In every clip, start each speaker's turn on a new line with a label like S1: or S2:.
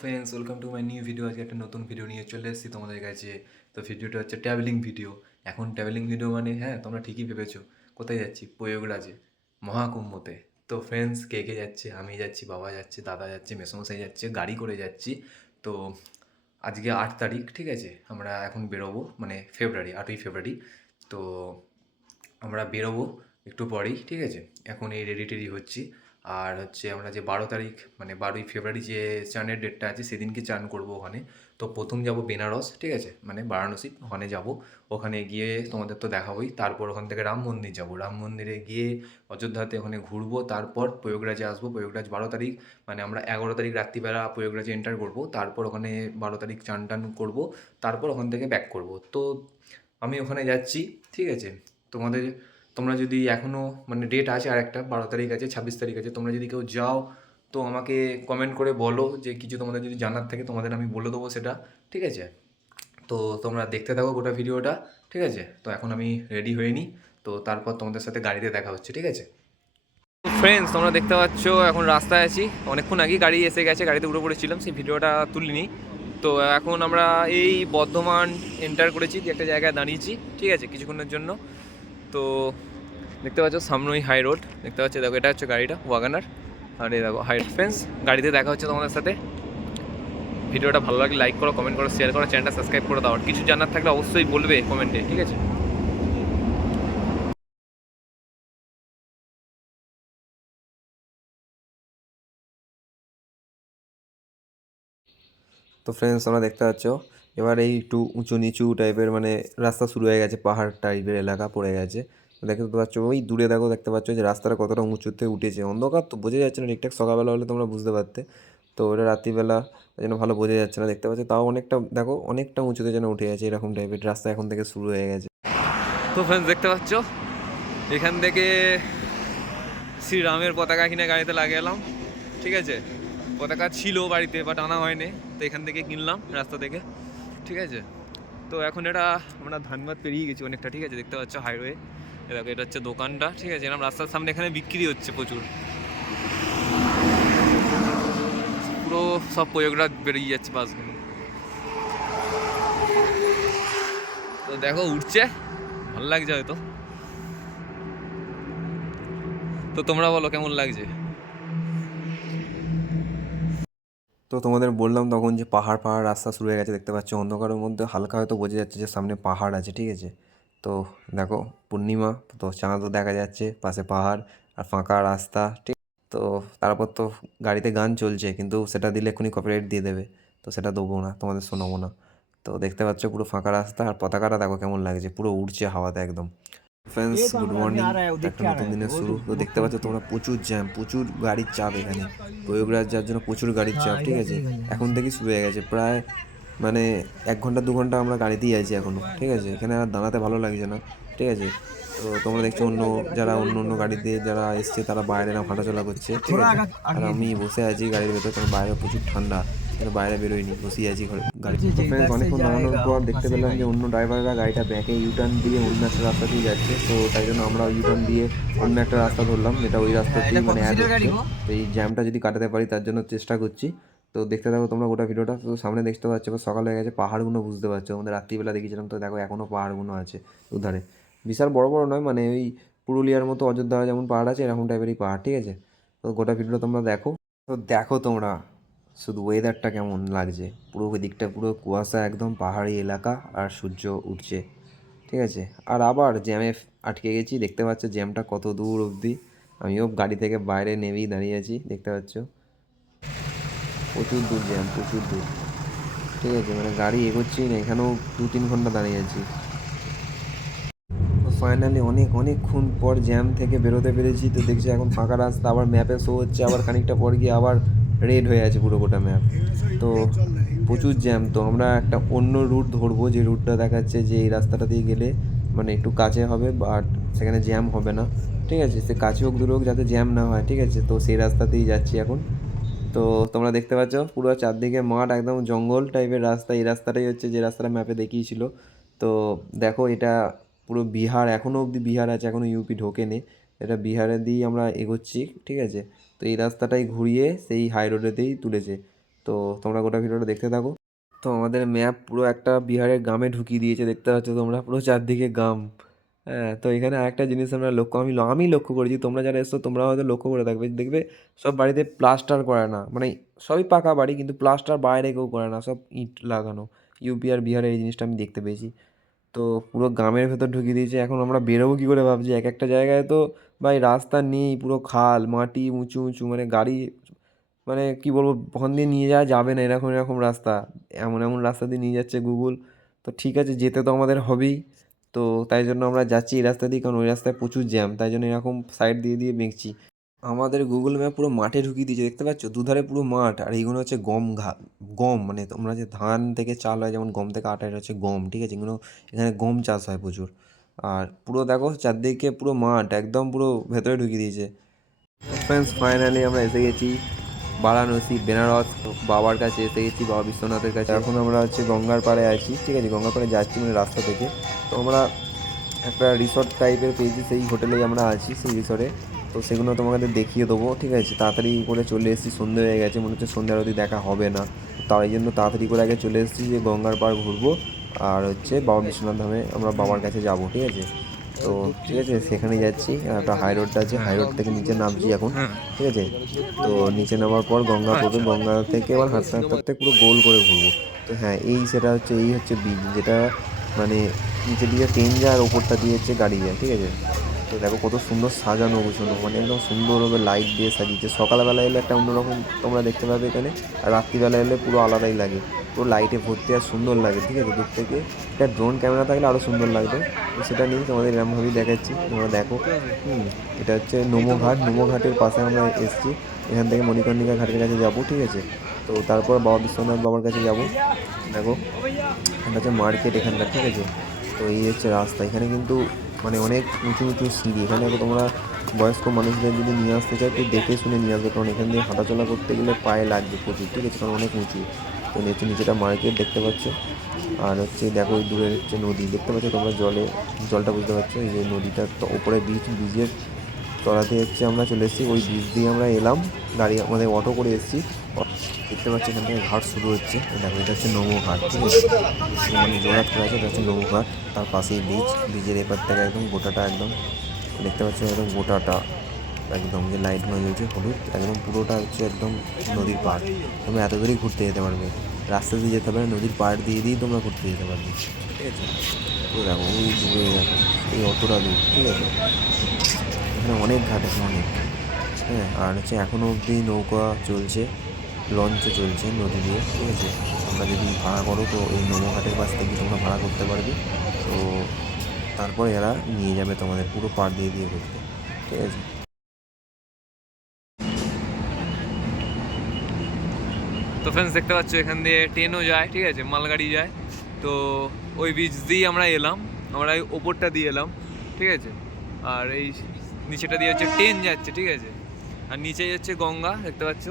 S1: Friends welcome to my new video আজকে একটা নতুন ভিডিও নিয়ে চলে এসেছি তোমাদের কাছে। তো ভিডিওটা হচ্ছে ট্রাভেলিং ভিডিও এখন ট্রাভেলিং ভিডিও মানে হ্যাঁ তোমরা ঠিকই ভেবেছো। কোথায় যাচ্ছি? প্রয়োগরাজে, মহাকুম্ভতে। তো ফ্রেন্ডস কে কে যাচ্ছে? আমি যাচ্ছি, বাবা যাচ্ছে, দাদা যাচ্ছে, মেসমশাই যাচ্ছে, গাড়ি করে যাচ্ছি। তো আজকে আট তারিখ, ঠিক আছে? আমরা এখন বেরোবো মানে ফেব্রুয়ারি আটই ফেব্রুয়ারি তো আমরা বেরোবো একটু পরেই, ঠিক আছে? এখন এই রেডি টেডি হচ্ছি। আর হচ্ছে আমরা যে বারো তারিখ মানে বারোই ফেব্রুয়ারি যে চানের ডেটটা আছে, সেদিনকে চান করব ওখানে। তো প্রথম যাব বেনারস, ঠিক আছে? মানে বারাণসী, ওখানে যাব। ওখানে গিয়ে তোমাদের তো দেখাবোই। তারপর ওখান থেকে রাম মন্দির যাব। রাম মন্দিরে গিয়ে অযোধ্যাতে ওখানে ঘুরবো। তারপর প্রয়োগরাজে আসব। প্রয়োগরাজ বারো তারিখ মানে আমরা এগারো তারিখ রাত্রিবেলা প্রয়োগরাজে এন্টার করব। তারপর ওখানে বারো তারিখ চান টান করব। তারপর ওখান থেকে ব্যাক করব। তো আমি ওখানে যাচ্ছি, ঠিক আছে? তোমাদের তোমরা যদি এখনও মানে ডেট আছে আর একটা বারো তারিখ আছে, ছাব্বিশ তারিখ আছে, তোমরা যদি কেউ যাও, তো আমাকে কমেন্ট করে বলো যে কিছু তোমাদের যদি জানার থাকে, তোমাদের আমি বলে দেবো সেটা, ঠিক আছে? তো তোমরা দেখতে থাকো গোটা ভিডিওটা, ঠিক আছে? তো এখন আমি রেডি হয়ে নিই তো তারপর তোমাদের সাথে গাড়িতে দেখা হচ্ছে, ঠিক আছে? ফ্রেন্ডস তোমরা দেখতে পাচ্ছ, এখন রাস্তায় আছি। অনেকক্ষণ আগেই গাড়ি এসে গেছে, গাড়িতে উঠে পড়েছিলাম, সেই ভিডিওটা তুলিনি। তো এখন আমরা এই বর্ধমান এন্টার করেছি একটা জায়গায় দাঁড়িয়েছি, ঠিক আছে, কিছুক্ষণের জন্য। তো দেখতে পাচ্ছ সামনেই হাই রোড দেখতে পাচ্ছ, দেখো, এটা হচ্ছে গাড়িটা ওয়াগানার আর এই দেখো হাই ফ্রেন্স গাড়িতে দেখা হচ্ছে তোমাদের সাথে। ভিডিওটা ভালো লাগলে লাইক করো কমেন্ট করো শেয়ার করো চ্যানেলটা সাবস্ক্রাইব করে দাও। কিছু জানার থাকলে অবশ্যই বলবে কমেন্টে ঠিক আছে?
S2: তো ফ্রেন্ডস তোমরা দেখতে পাচ্ছ এবার এই একটু উঁচু নিচু টাইপের মানে রাস্তা শুরু হয়ে গেছে, পাহাড় টাইপের এলাকা পড়ে গেছে। দেখতে পাচ্ছ, ওই দূরে দেখো দেখতে পাচ্ছ যে রাস্তাটা কতটা উঁচুতে উঠেছে। অন্ধকার তো বোঝা যাচ্ছে না ঠিকঠাক, সকালবেলা হলে তোমরা বুঝতে পারতে। তো ওটা রাত্রিবেলা জন্য ভালো বোঝা যাচ্ছে না, দেখতে পাচ্ছ তাও অনেকটা, দেখো অনেকটা উঁচুতে যেন উঠে গেছে এরকম টাইপের রাস্তা এখন থেকে শুরু হয়ে গেছে।
S1: তো ফ্রেন্ডস দেখতে পাচ্ছ? এখান থেকে শ্রীরামের পতাকা কিনে গাড়িতে লাগিয়ে এলাম, ঠিক আছে? পতাকা ছিল বাড়িতে বাট আনা হয়নি। তো এখান থেকে কিনলাম রাস্তা থেকে। ঠিক আছে? তো এখন এটা আমরা ধানবাদ পেরিয়ে গেছি অনেকটা, ঠিক আছে? দেখতে পাচ্ছ হাইওয়ে দেখো, এটা হচ্ছে দোকানটা, ঠিক আছে? এরকম রাস্তার সামনে এখানে বিক্রি হচ্ছে প্রচুর। পুরো সব প্রয়োগরাজ বেরিয়ে যাচ্ছে বাসগুলো। তো দেখো, উঠছে। ভালো লাগছে হয়তো। তো তোমরা বলো, কেমন লাগছে?
S2: তো তোমাদের বললাম তখন যে পাহাড় পাহাড় রাস্তা শুরু হয়ে গেছে, দেখতে পাচ্ছ অন্ধকারের মধ্যে হালকা হয়তো বোঝা যাচ্ছে যে সামনে পাহাড় আছে, ঠিক আছে? তো দেখো পূর্ণিমা, তো চাঁদও দেখা যাচ্ছে, পাশে পাহাড় আর ফাঁকা রাস্তা, ঠিক তো তারপর তো গাড়িতে গান চলছে, কিন্তু সেটা দিলে এক্ষুনি কপিরাইট দিয়ে দেবে, তো সেটা দেবো না, তোমাদের শোনাবো না। তো দেখতে পাচ্ছ পুরো ফাঁকা রাস্তা আর পতাকাটা দেখো কেমন লাগছে, পুরো উড়ছে হাওয়াতে একদম। ফ্রেন্ডস গুড মর্নিং একটা নতুন দিনের শুরু। তো দেখতে পাচ্ছ তোমরা প্রচুর জ্যাম প্রচুর গাড়ির চাপ এখানে। প্রয়োগরাজ যার জন্য প্রচুর গাড়ির চাপ ঠিক আছে? এখন। থেকেই শুরু হয়ে গেছে। প্রায় মানে এক ঘণ্টা দু ঘণ্টা আমরা গাড়িতেই আছি এখনও ঠিক আছে? এখানে আর দাঁড়াতে ভালো লাগছে না ঠিক আছে? তো তোমরা দেখছ অন্য যারা অন্য অন্য গাড়িতে যারা এসছে তারা বাইরে না হাঁটাচলা করছে ঠিক আছে? আর আমি বসে আছি গাড়ির ভেতর কারণ বাইরে প্রচুর ঠান্ডা। কিন্তু বাইরে বেরোয়নি বসেই আছি ঘরে। গাড়িতে ফ্রেন্ডস অনেকক্ষণ দাঁড়ানোর পর দেখতে পেলাম যে অন্য ড্রাইভাররা গাড়িটা ব্যাকে ইউটার্ন দিয়ে অন্য একটা রাস্তা দিয়ে যাচ্ছে তো তাই জন্য আমরা ইউটার্ন দিয়ে অন্য একটা রাস্তা ধরলাম যেটা ওই রাস্তা দিয়ে মানে অ্যাড হচ্ছে। তো এই জ্যামটা যদি কাটাতে পারি তার জন্য চেষ্টা করছি। তো দেখতে থাকো তোমরা গোটা ভিডিওটা তো সামনে দেখতে পাচ্ছ এবার সকাল হয়ে গেছে পাহাড়গুলো বুঝতে পারছ। আমাদের রাত্রিবেলা দেখেছিলাম তো দেখো এখনও পাহাড়গুলো আছে উধারে বিশাল বড় বড় নয় মানে ওই পুরুলিয়ার মতো অযোধ্যা যেমন পাহাড় আছে এরকম টাইপেরই পাহাড় ঠিক আছে? তো গোটা ভিডিওটা তোমরা দেখো। তো দেখো তোমরা শুধু ওয়েদারটা কেমন লাগছে? পুরো দিকটা পুরো কুয়াশা একদম পাহাড়ি এলাকা আর সূর্য উঠছে, ঠিক আছে? আর আবার জ্যামে আটকে গেছি, দেখতে পাচ্ছ জ্যামটা কত দূর অবধি। আমিও গাড়ি থেকে বাইরে নেমেই দাঁড়িয়ে আছি, দেখতে পাচ্ছ? প্রচুর দূর জ্যাম প্রচুর দূর, ঠিক আছে? মানে গাড়ি এগোচ্ছেই না, এখানেও দু তিন ঘণ্টা দাঁড়িয়ে আছি। ফাইনালি অনেক, অনেকক্ষণ পর জ্যাম থেকে বেরোতে পেরেছি, তো দেখছি এখন ফাঁকা রাস্তা, আবার ম্যাপে শো হচ্ছে, আবার খানিকটা পর গিয়ে আবার রেড হয়ে আছে পুরো গোটা ম্যাপ তো প্রচুর জ্যাম তো আমরা একটা অন্য রুট ধরবো, যে রুটটা দেখাচ্ছে যে এই রাস্তাটা দিয়ে গেলে মানে একটু কাছে হবে বাট সেখানে জ্যাম হবে না। ঠিক আছে? সে কাছে হোক, দূরে হোক, যাতে জ্যাম না হয়, ঠিক আছে? তো সেই রাস্তাতেই যাচ্ছি এখন। তো তোমরা দেখতে পাচ্ছ, পুরো চারদিকে মাঠ, একদম জঙ্গল টাইপের রাস্তা। এই রাস্তাটাই হচ্ছে যে রাস্তাটা ম্যাপে দেখিয়েছিল। তো দেখো, এটা পুরো বিহার এখনও অবধি বিহার আছে এখনও ইউপি ঢোকেনি। এটা বিহারে দিয়েই আমরা এগোচ্ছি, ঠিক আছে? তো এই রাস্তাটাই ঘুরিয়ে সেই হাই রোডেতেই তুলেছে। তো তোমরা গোটা ভিডিওটা দেখতে থাকো। তো আমাদের ম্যাপ পুরো একটা বিহারের গ্রামে ঢুকিয়ে দিয়েছে, দেখতে পাচ্ছ তোমরা? পুরো চারদিকে গ্রাম। হ্যাঁ তো এখানে আরেকটা জিনিস আমরা লক্ষ্য, আমি আমি লক্ষ্য করেছি, তোমরা যারা এসছো, তোমরা হয়তো লক্ষ্য করে থাকবে দেখবে সব বাড়িতে প্লাস্টার করে না। মানে সবই পাকা বাড়ি, কিন্তু প্লাস্টার বাইরে কেউ করে না, সব ইট লাগানো। ইউপি আর বিহারে এই জিনিসটা আমি দেখতে পেয়েছি। তো পুরো গ্রামের ভেতর ঢুকিয়ে দিয়েছে। এখন আমরা বেরোবো কী করে ভাবছি? এক একটা জায়গায় তো ভাই রাস্তা নেই, পুরো খাল, মাটি উঁচু উঁচু মানে গাড়ি মানে কি বলব, ওখান দিয়ে নিয়ে যাওয়া যাবে না, এরকম এরকম রাস্তা। এমন এমন রাস্তা দিয়ে নিয়ে যাচ্ছে গুগল তো ঠিক আছে, যেতে তো আমাদের হবেই। তো তাই জন্য আমরা যাচ্ছি এই রাস্তা দিয়ে, কারণ ওই রাস্তায় প্রচুর জ্যাম তাই জন্য এরকম সাইড দিয়ে দিয়ে বেঁকছি আমাদের গুগল ম্যাপ পুরো মাঠে ঢুকিয়ে দিয়েছে, দেখতে পাচ্ছ? দুধারে পুরো মাঠ, আর এইগুলো হচ্ছে গম ঘা, গম মানে তোমরা যে ধান থেকে চাল হয়, যেমন গম থেকে আটা হচ্ছে গম, ঠিক আছে? এগুলো, এখানে গম চাষ হয় প্রচুর। আর পুরো দেখো, চারদিকে পুরো মাঠ, একদম পুরো ভেতরে ঢুকিয়ে দিয়েছে। ফ্রেন্ডস ফাইনালি আমরা এসে গেছি বারাণসী, বেনারস, বাবার কাছে এসে গেছি, বাবা বিশ্বনাথের কাছে। এখন আমরা হচ্ছে গঙ্গার পাড়ে আছি, ঠিক আছে? গঙ্গার পাড়ে যাচ্ছি মানে রাস্তা থেকে। তো আমরা একটা রিসর্ট টাইপের পেয়েছি, সেই হোটেলেই আমরা আছি, সেই রিসর্টে তো সেগুলো তোমাদের দেখিয়ে দেবো, ঠিক আছে? তাড়াতাড়ি করে চলে এসেছি, সন্ধে হয়ে গেছে, মনে হচ্ছে সন্ধ্যা আরতি দেখা হবে না। তাই জন্য তাড়াতাড়ি করে আগে চলে এসেছি যে গঙ্গার পাড় ঘুরবো, আর হচ্ছে বাবা বিশ্বনাথ ধামে আমরা বাবার কাছে যাব, ঠিক আছে? তো ঠিক আছে, সেখানে যাচ্ছি একটা হাই রোডটা আছে হাই রোড থেকে নিচে নামছি এখন, ঠিক আছে? তো নিচে নামার পর গঙ্গা পড়বে গঙ্গা থেকে এবার হাঁটতে হাঁটতে পুরো গোল করে ঘুরবো। তো হ্যাঁ এই সেটা হচ্ছে, এই হচ্ছে বীজ যেটা মানে নিচে দিয়ে ট্রেন যায় আর ওপরটা দিয়ে হচ্ছে গাড়ি যায়, ঠিক আছে? তো দেখো কত সুন্দর সাজানো গোছানো মানে একদম সুন্দরভাবে লাইট দিয়ে সাজিয়েছে। সকালবেলা এলে একটা অন্যরকম তোমরা দেখতে পাবে এখানে, আর রাত্রিবেলা এলে পুরো আলাদাই লাগে। পুরো লাইটে ভর্তি আর সুন্দর লাগে, ঠিক আছে? দূর থেকে এটা ড্রোন ক্যামেরা থাকলে আরও সুন্দর লাগবে। সেটা নিয়ে তোমাদের এরকমভাবেই দেখাচ্ছি, তোমরা দেখো। হুম, এটা হচ্ছে নোমো ঘাট। ঘাটের পাশে আমরা এসেছি। এখান থেকে মণিকর্ণিকা ঘাটের কাছে যাব, ঠিক আছে? তো তারপর বাবা বিশ্বনাথ বাবার কাছে যাব। দেখো, এটা হচ্ছে মার্কেট এখানটা ঠিক আছে? তো এই হচ্ছে রাস্তা। এখানে কিন্তু মানে অনেক উঁচু উঁচু সিঁড়ি। এখানে তোমরা বয়স্ক মানুষদের যদি নিয়ে আসতে চাও তো দেখে শুনে নিয়ে আসবে। কারণ এখান দিয়ে হাঁটাচলা করতে গেলে পায়ে লাগবে প্রচুর, ঠিক আছে? কারণ অনেক উঁচু। তো নিচে নিচেটা মার্কেট দেখতে পাচ্ছ। আর হচ্ছে দেখো ওই হচ্ছে নদী। দেখতে পাচ্ছ তোমরা জলে, জলটা বুঝতে পারছ? এই যে নদীটার তো ওপরে বীজ বীজের তলাতে হচ্ছে আমরা চলে এসেছি। ওই বীজ দিয়ে আমরা এলাম। গাড়ি আমাদের অটো করে এসেছি। দেখতে পাচ্ছি এখান থেকে ঘাট শুরু হচ্ছে। দেখো, এটা হচ্ছে নমো ঘাট, ঠিক আছে? মানে জোড়াত করা আছে, এটা হচ্ছে নমো ঘাট। তার পাশেই বীজ বীজের এপার থেকে একদম গোটাটা একদম, দেখতে পাচ্ছি একদম গোটাটা একদম, যে লাইটগুলো জ্বলছে হলুদ, একদম পুরোটা হচ্ছে একদম নদীর পাড়। তোমরা এত দূরেই ঘুরতে যেতে পারবে। রাস্তা দিয়ে যেতে পারবে, নদীর পাড় দিয়ে দিয়েই তোমরা ঘুরতে যেতে পারবে, ঠিক আছে? পুরো দেখো, ওই দেখো, এই অতটা দূর, ঠিক আছে? এখানে অনেক ঘাট আছে, অনেক হ্যাঁ? আর হচ্ছে এখনও অবধি নৌকা চলছে। লঞ্চও চলছে, নদী দিয়ে, ঠিক আছে? তোমরা যদি ভাড়া করো, তো এই নৌঘাটের পাশ থেকে তোমরা ভাড়া করতে পারবে। তো তারপরে এরা নিয়ে যাবে তোমাদের, পুরো পাড় দিয়ে দিয়ে ঘুরতে, ঠিক আছে?
S1: তো ফ্রেন্ডস দেখতে পাচ্ছ, এখান দিয়ে ট্রেনও যায়, ঠিক আছে? মালগাড়ি যায়। তো ওই বীজ দিয়েই আমরা এলাম, আমরা এই ওপরটা দিয়ে এলাম, ঠিক আছে? আর এই নিচেটা দিয়ে হচ্ছে ট্রেন যাচ্ছে, ঠিক আছে? আর নিচেই হচ্ছে গঙ্গা, দেখতে পাচ্ছ?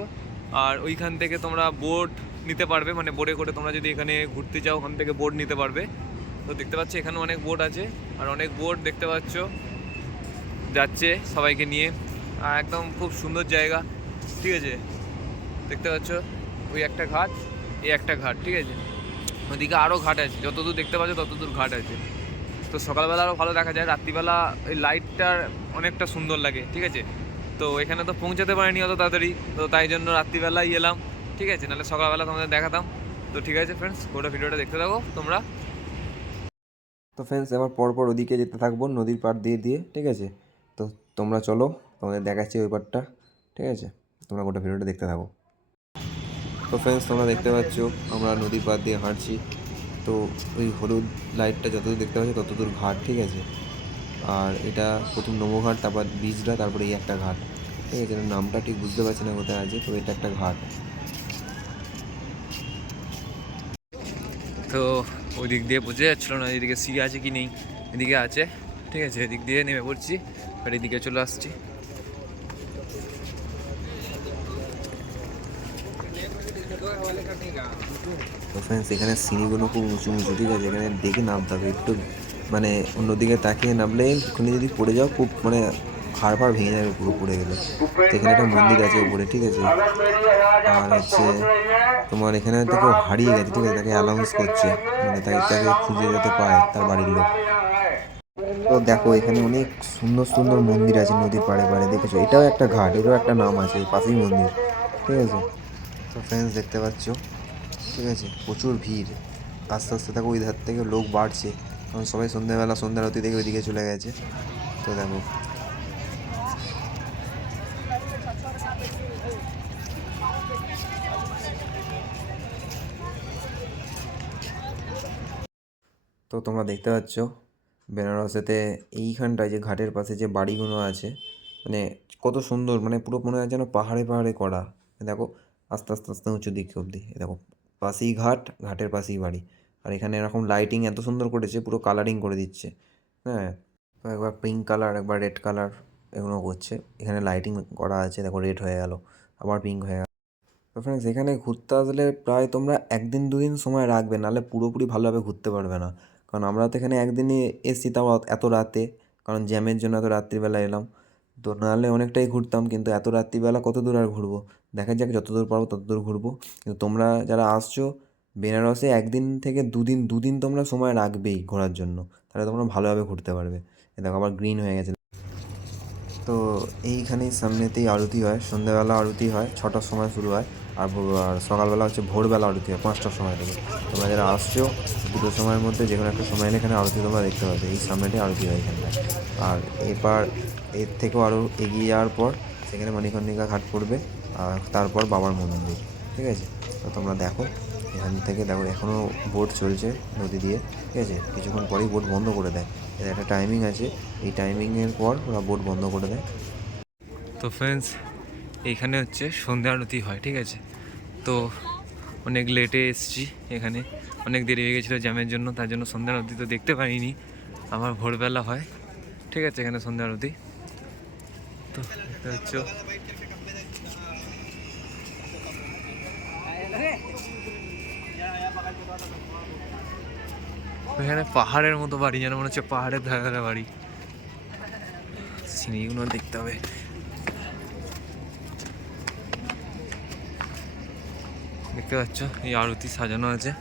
S1: আর ওইখান থেকে তোমরা বোট নিতে পারবে। মানে বোটে করে তোমরা যদি এখানে ঘুরতে যাও ওখান থেকে বোট নিতে পারবে। তো দেখতে পাচ্ছ এখানে অনেক বোট আছে। আর অনেক বোট দেখতে পাচ্ছ, যাচ্ছে সবাইকে নিয়ে। আর একদম খুব সুন্দর জায়গা, ঠিক আছে? দেখতে পাচ্ছ, ওই একটা ঘাট, এই একটা ঘাট, ঠিক আছে? ওইদিকে আরও ঘাট আছে যতদূর দেখতে পাচ্ছ ততদূর ঘাট আছে। তো সকালবেলা আরও ভালো দেখা যায়, রাত্রিবেলা ওই লাইটটার অনেকটা সুন্দর লাগে, ঠিক আছে? তো এখানে তো পৌঁছাতে পারিনি অত তাড়াতাড়ি। তো তাই জন্য রাত্রিবেলাই এলাম। ঠিক আছে, নাহলে সকালবেলা তোমাদের দেখাতাম। তো ঠিক আছে ফ্রেন্ডস গোটা ভিডিওটা দেখতে থাকো তোমরা।
S2: তো ফ্রেন্ডস এবার পরপর ওদিকে যেতে থাকব, নদীর পাড় দিয়ে দিয়ে, ঠিক আছে? তো তোমরা চলো, তোমাদের দেখাচ্ছি ওই পাড়টা, ঠিক আছে? তোমরা গোটা ভিডিওটা দেখতে থাকো। তো ফ্রেন্ডস তোমরা দেখতে পাচ্ছ, আমরা নদীর পাড় দিয়ে হাঁটছি। তো ওই হলুদ লাইটটা যতদূর দেখতে পাচ্ছ, ততদূর ঘাট, ঠিক আছে? আর এটা প্রথম নমো ঘাট তারপর বীজটা তারপরে এই একটা ঘাট। ঠিক আছে নামটা ঠিক বুঝতে পারছি না কোথায় আছে তো এটা একটা ঘাট।
S1: তো ওই দিক দিয়ে বোঝা যাচ্ছিল না এদিকে সিঁড়ি আছে কি নেই এদিকে আছে। ঠিক আছে এদিক দিয়ে নেমে পড়ছি আর এদিকে চলে আসছি।
S2: তো ফ্রেন্ডস এখানে সিঁড়িগুলো খুব উঁচু উঁচু ঠিক আছে? এখানে দেখে নামতে হবে একটু মানে অন্যদিকে তাকিয়ে নামলে ওখানে যদি পড়ে যাও, খুব মানে হাড় ফাড় ভেঙে যাবে, পুরো পড়ে গেলে। এখানে একটা মন্দির আছে উপরে, ঠিক আছে? আর হচ্ছে তোমার এখানে তো কেউ হারিয়ে গেছে, ঠিক আছে? তাকে অ্যালাউন্স করছে। মানে তাই তাকে খুঁজে যেতে পায় তার বাড়ির লোক। তো দেখো, এখানে অনেক সুন্দর সুন্দর মন্দির আছে নদীর পাড়ে পাড়ে, দেখেছ? এটাও একটা ঘাট, এটাও একটা নাম আছে, পাশেই মন্দির, ঠিক আছে? তো ফ্রেন্ডস দেখতে পাচ্ছ, ঠিক আছে? প্রচুর ভিড়। আস্তে আস্তে দেখো, ওই ধার থেকে লোক বাড়ছে। কারণ সবাই সন্ধ্যাবেলা সন্ধ্যা আরতি দেখে ওইদিকে চলে গেছে। তো দেখো। তো তোমরা দেখতে পাচ্ছ, বেনারসেতে এইখানটায় যে ঘাটের পাশে যে বাড়িগুলো আছে মানে কত সুন্দর মানে পুরো মনে হয় যেন পাহাড়ে পাহাড়ে করা। দেখো, আস্তে আস্তে আস্তে উঁচু দিকে অবধি। দেখো, পাশেই ঘাট, ঘাটের পাশেই বাড়ি। আর এখানে এরকম লাইটিং এত সুন্দর করেছে, পুরো কালারিং করে দিচ্ছে। হ্যাঁ একবার পিঙ্ক কালার একবার রেড কালার এগুলো করছে। এখানে লাইটিং করা আছে, দেখো রেড হয়ে গেল, আবার পিঙ্ক হয়ে গেল। তো ফ্রেন্ডস এখানে ঘুরতে আসলে প্রায় তোমরা একদিন, দুদিন সময় রাখবে, নাহলে পুরোপুরি ভালোভাবে ঘুরতে পারবে না। কারণ আমরা তো এখানে একদিনই এসছি তাও এত রাতে, কারণ জ্যামের জন্য এত রাত্রিবেলা এলাম। তো নাহলে অনেকটাই ঘুরতাম, কিন্তু এত রাত্রিবেলা কত দূর আর ঘুরবো? দেখা যাক, যত দূর পারব তত দূর ঘুরবো। কিন্তু তোমরা যারা আসছো বেনারসে একদিন থেকে দুদিন দুদিন তোমরা সময় রাখবেই ঘোরার জন্য। তাহলে তোমরা ভালোভাবে ঘুরতে পারবে। দেখো আবার গ্রিন হয়ে গেছে। তো এইখানেই সামনেতেই আরতি হয় সন্ধ্যাবেলা আরতি হয়, ছটার সময় শুরু হয়, আর সকালবেলা হচ্ছে ভোরবেলা আরতি হয়, পাঁচটার সময় থেকে। তোমরা যারা আসছো, দুটো সময়ের মধ্যে যে কোনো একটা সময় এলে এখানে আরতি তোমরা দেখতে পাবে। এই সামনেটাই আরতি হয় এখানটায় আর এবার এর থেকেও আরও এগিয়ে যাওয়ার পর সেখানে মণিকর্ণিকা ঘাট পড়বে, আর তারপর বাবার মন্দির। ঠিক আছে? তো তোমরা দেখো। এখান থেকে দেখো এখনও বোট চলছে নদী দিয়ে, ঠিক আছে? কিছুক্ষণ পরেই বোট বন্ধ করে দেয়। এর একটা টাইমিং আছে। এই টাইমিংয়ের পর ওরা বোট বন্ধ করে দেয়।
S1: তো ফ্রেন্ডস এইখানে হচ্ছে সন্ধ্যা আরতি হয়, ঠিক আছে? তো অনেক লেটে এসছি এখানে। অনেক দেরি হয়ে গেছিল জ্যামের জন্য, তার জন্য সন্ধ্যা আরতি তো দেখতে পাইনি। আমার ভোরবেলা হয়, ঠিক আছে? এখানে সন্ধ্যা আরতি। তো দেখতে হচ্ছে এখানে পাহাড়ের মতো বাড়ি, যেন মনে হচ্ছে পাহাড়ের ধারে ধারে বাড়ি। সিঁড়িগুলো দেখতে হবে। দেখতে পাচ্ছ, এই আরতি সাজানো আছে।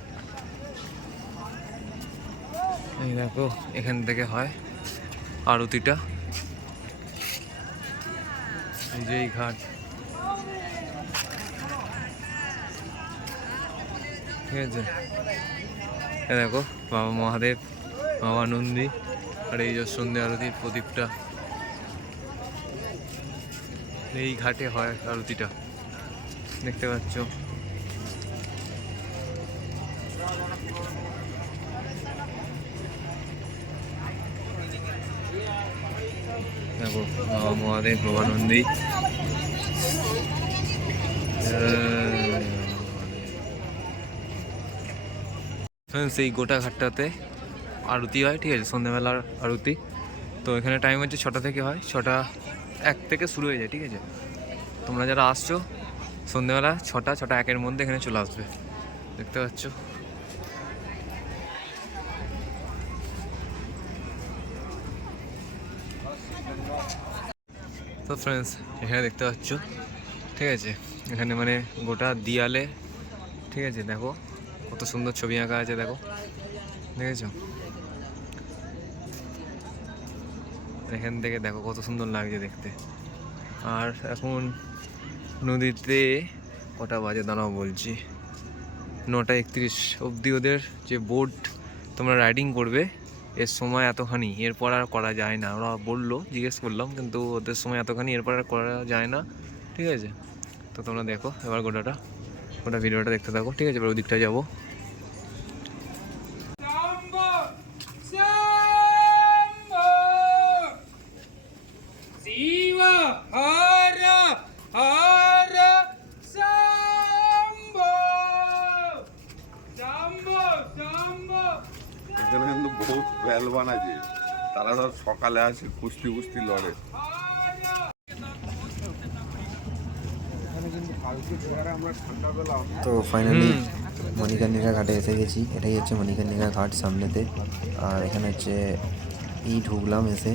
S1: এই দেখো, এখান থেকে হয় আরতিটা। এই যে এই ঘাট। ঠিক আছে। দেখো, বাবা মহাদেব, বাবা নন্দী, আর এই যে সন্ধ্যে আরতির প্রদীপটা। এই ঘাটে হয় আরতিটা, দেখতে পাচ্ছ? দেখো, বাবা মহাদেব প্রভানন্দী ফ্রেন্ডস এই গোটা ঘাটটাতে আরতি হয়, ঠিক আছে? সন্ধ্যাবেলার আরতি। তো এখানে টাইম হচ্ছে ছটা থেকে হয়। ছটা এক থেকে শুরু হয়ে যায়, ঠিক আছে? তোমরা যারা আসছো সন্ধ্যেবেলা ছটা ছটা একের মধ্যে এখানে চলে আসবে। দেখতে পাচ্ছ? তো ফ্রেন্ডস এখানে দেখতে পাচ্ছ, ঠিক আছে? এখানে মানে গোটা দিয়ালে, ঠিক আছে? দেখো কত সুন্দর ছবি আঁকা আছে, দেখো। দেখেছ? এখান থেকে দেখো কত সুন্দর লাগছে দেখতে। আর এখন নদীতে কটা বাজে, দাঁড়াও বলছি। নটা একত্রিশ অবধি ওদের যে বোট তোমরা রাইডিং করবে, এর সময় এতখানি। এরপর আর করা যায় না। ওরা বলল, জিজ্ঞেস করলাম, কিন্তু ওদের সময় এতখানি, এরপর আর করা যায় না। ঠিক আছে? তো তোমরা দেখো, এবার গোটাটা গোটা ভিডিওটা দেখতে থাকো ঠিক আছে, এবার যাব
S3: Sambo! Sambo! Sambo!
S4: এখানে কিন্তু বহুত পেলবান আছে তারা ধর সকালে আসে কুস্তি কুস্তি লড়ে
S2: তো ফাইনালি মণিকর্ণিকা ঘাটে এসে গেছি। এটাই হচ্ছে মণিকর্ণিকা ঘাট সামনেতে। আর এখানে হচ্ছে এই ঢুকলাম এসে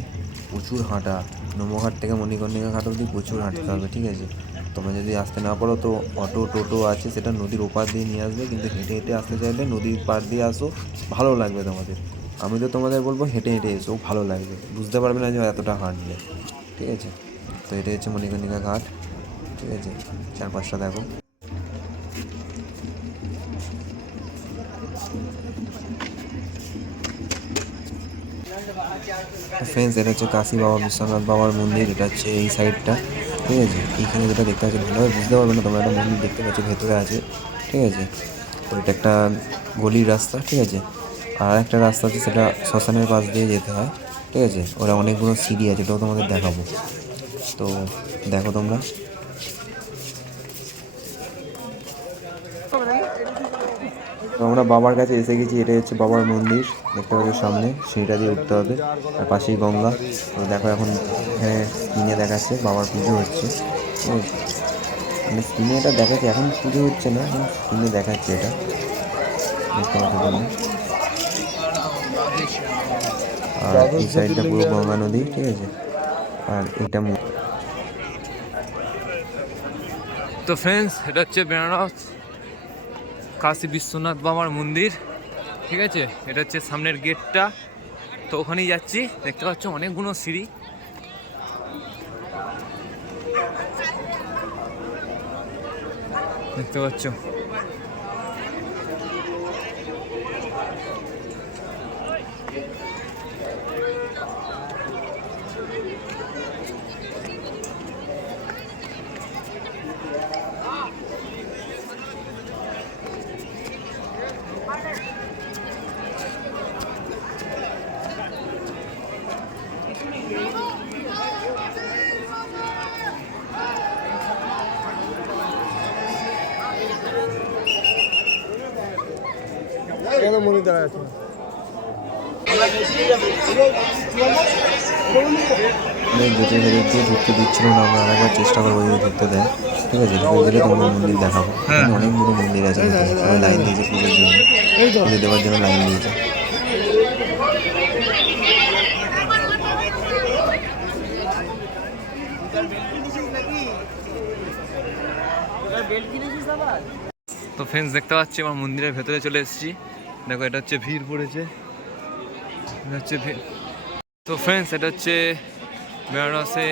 S2: প্রচুর হাঁটা। নমঘাট থেকে মণিকর্ণিকা ঘাট অবধি প্রচুর হাঁটতে হবে, ঠিক আছে? তোমরা যদি আসতে না পারো তো অটো, টোটো আছে, সেটা নদীর ওপার দিয়ে নিয়ে আসবে। কিন্তু হেঁটে হেঁটে আসতে চাইলে নদীর পার দিয়ে আসো, ভালো লাগবে তোমাদের। আমি তো তোমাদের বলব হেঁটে হেঁটে এসো, ভালো লাগবে। বুঝতে পারবে না যে এতটা হাঁটলে, ঠিক আছে? তো এটা হচ্ছে মণিকর্ণিকা ঘাট। ঠিক আছে চারপাশটা দেখো। ফ্রেন্ডস এটা হচ্ছে কাশী বাবা বিশ্বনাথ বাবার মন্দির, এটা হচ্ছে এই সাইডটা ঠিক আছে? এইখানে যেটা দেখতে পাচ্ছি, ভালোভাবে বুঝতে পারবে না তোমরা একটা মন্দির দেখতে পাচ্ছ, ভেতরে আছে, ঠিক আছে? তো এটা একটা গলির রাস্তা, ঠিক আছে? আর একটা রাস্তা আছে সেটা শ্মশানের পাশ দিয়ে যেতে হয়, ঠিক আছে? ওরা অনেকগুলো সিঁড়ি আছে ওটাও তোমাদের দেখাবো। তো দেখো তোমরা তো আমরা বাবার কাছে এসে গেছি, এটাই হচ্ছে বাবার মন্দির। দেখতে পাচ্ছি সামনে, সিঁড়িটা দিয়ে উঠতে হবে। আর পাশেই গঙ্গা। তো দেখো এখন এখানে স্ক্রিনে দেখাচ্ছে, বাবার পুজো হচ্ছে। মানে স্ক্রিনে এটা দেখাচ্ছে, এখন পুজো হচ্ছে না এখন স্ক্রিনে দেখাচ্ছে এটা। দেখতে পাচ্ছ তোমরা। আর এই সাইডটা পুরো গঙ্গা নদী, ঠিক আছে? আর এটা
S1: তো ফ্রেন্ডস এটা হচ্ছে বেনারস। কাশী বিশ্বনাথ বাবার মন্দির, ঠিক আছে? এটা হচ্ছে সামনের গেটটা। তো ওখানেই যাচ্ছি। দেখতে পাচ্ছ অনেকগুলো সিঁড়ি। দেখতে পাচ্ছ?
S2: গেটের ভেতর দিয়ে ঢুকতে দিচ্ছিল না আমরা আরেকবার চেষ্টা করব যদি ঢুকতে দেয়। ঠিক আছে ঢুকে গেলে তোমাদের মন্দির দেখাবো। অনেকগুলো মন্দির আছে সবাই লাইন দিয়েছে পুজোর জন্য। পুজো দেওয়ার জন্য লাইন দিয়েছে।
S1: তো ফ্রেন্ডস দেখতে পাচ্ছি আমার মন্দিরের ভেতরে চলে এসেছি। দেখো, এটা হচ্ছে ভিড় পড়েছে। এটা হচ্ছে ভিড়। তো ফ্রেন্ডস এটা হচ্ছে বেনারসে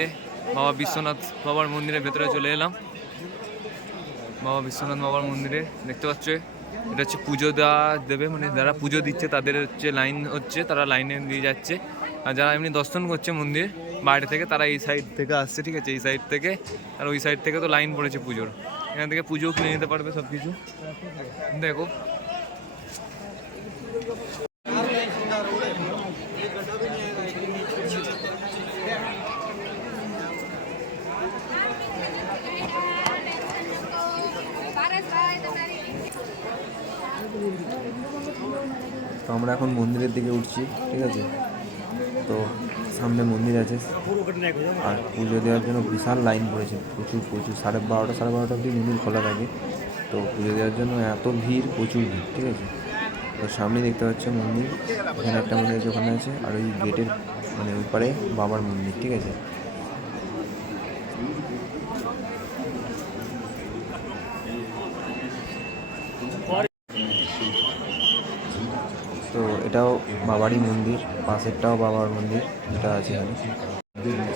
S1: বাবা বিশ্বনাথ বাবার মন্দিরের ভেতরে চলে এলাম। বাবা বিশ্বনাথ বাবার মন্দিরে, দেখতে পাচ্ছ? এটা হচ্ছে পুজো দেওয়া দেবে মানে যারা পুজো দিচ্ছে, তাদের হচ্ছে লাইন হচ্ছে, তারা লাইনে দিয়ে যাচ্ছে। আর যারা এমনি দর্শন করছে মন্দির, বাইরে থেকে, তারা এই সাইড থেকে আসছে, ঠিক আছে? এই সাইড থেকে, আর ওই সাইড থেকে তো লাইন পড়েছে পুজোর। এখান থেকে পুজোও কিনে নিতে পারবে সব কিছু দেখো
S2: তো আমরা এখন মন্দিরের দিকে উঠছি, ঠিক আছে? তো সামনে মন্দির আছে আর পুজো দেওয়ার জন্য বিশাল লাইন পড়েছে, প্রচুর প্রচুর। সাড়ে বারোটা সাড়ে বারোটা অবধি মন্দির খোলা থাকে। তো পুজো দেওয়ার জন্য এত ভিড়, প্রচুর ভিড়, ঠিক আছে? তো সামনে দেখতে পাচ্ছ মন্দির এখানে একটা মন্দির আছে ওখানে আছে, আর ওই গেটের মানে ওই পারে বাবার মন্দির, ঠিক আছে তো এটাও বাবারই মন্দির, পাশেরটাও বাবার মন্দির, যেটা আছে এখানে।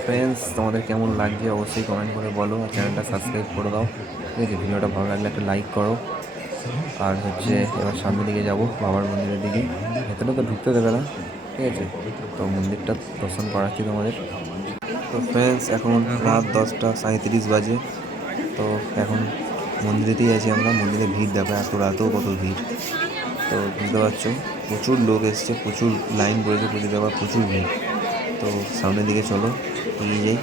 S2: ফ্রেন্ডস তোমাদের কেমন লাগছে অবশ্যই কমেন্ট করে বলো আর চ্যানেলটা সাবস্ক্রাইব করে দাও। ঠিক আছে, ভিডিওটা ভালো লাগলে একটা লাইক করো। আর হচ্ছে, এবার সামনের দিকে যাব, বাবার মন্দিরের দিকে। ভেতরে তো ঢুকতে দেবে না, ঠিক আছে? তো মন্দিরটা দর্শন করাচ্ছি তোমাদের। তো ফ্রেন্ডস এখন রাত দশটা সাঁত্রিশ বাজে। তো এখন মন্দিরেতেই আছি আমরা, মন্দিরে ভিড় দেখো এত রাতেও কত ভিড়। তো বুঝতে পারছ, প্রচুর লোক এসছে, প্রচুর লাইন পড়েছে পুজো দেওয়ার প্রচুর ভিড়। তো সামনের দিকে চলো, এগিয়ে যাই।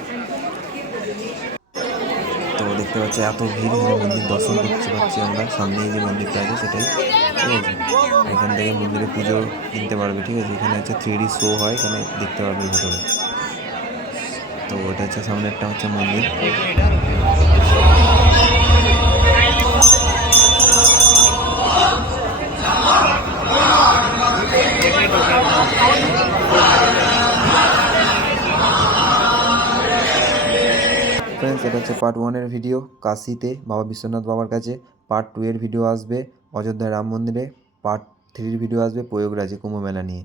S2: তো দেখতে পাচ্ছি, এত ভিড় মন্দির দর্শন করতে পারছি আমরা। সামনে যে মন্দিরটা আছে, সেটাই। ঠিক আছে? এখান থেকে মন্দিরে পুজো কিনতে পারবে, ঠিক আছে? এখানে হচ্ছে থ্রি শো হয়, এখানে দেখতে পারবে ভেতরে। তো ওটা হচ্ছে সামনে একটা হচ্ছে মন্দির। এটা হচ্ছে পার্ট ওয়ানের ভিডিও কাশিতে বাবা বিশ্বনাথ বাবার কাছে। পার্ট টু এর ভিডিও আসবে অযোধ্যায় রাম মন্দিরে। পার্ট থ্রির ভিডিও আসবে প্রয়োগরাজে কুম্ভ মেলা নিয়ে।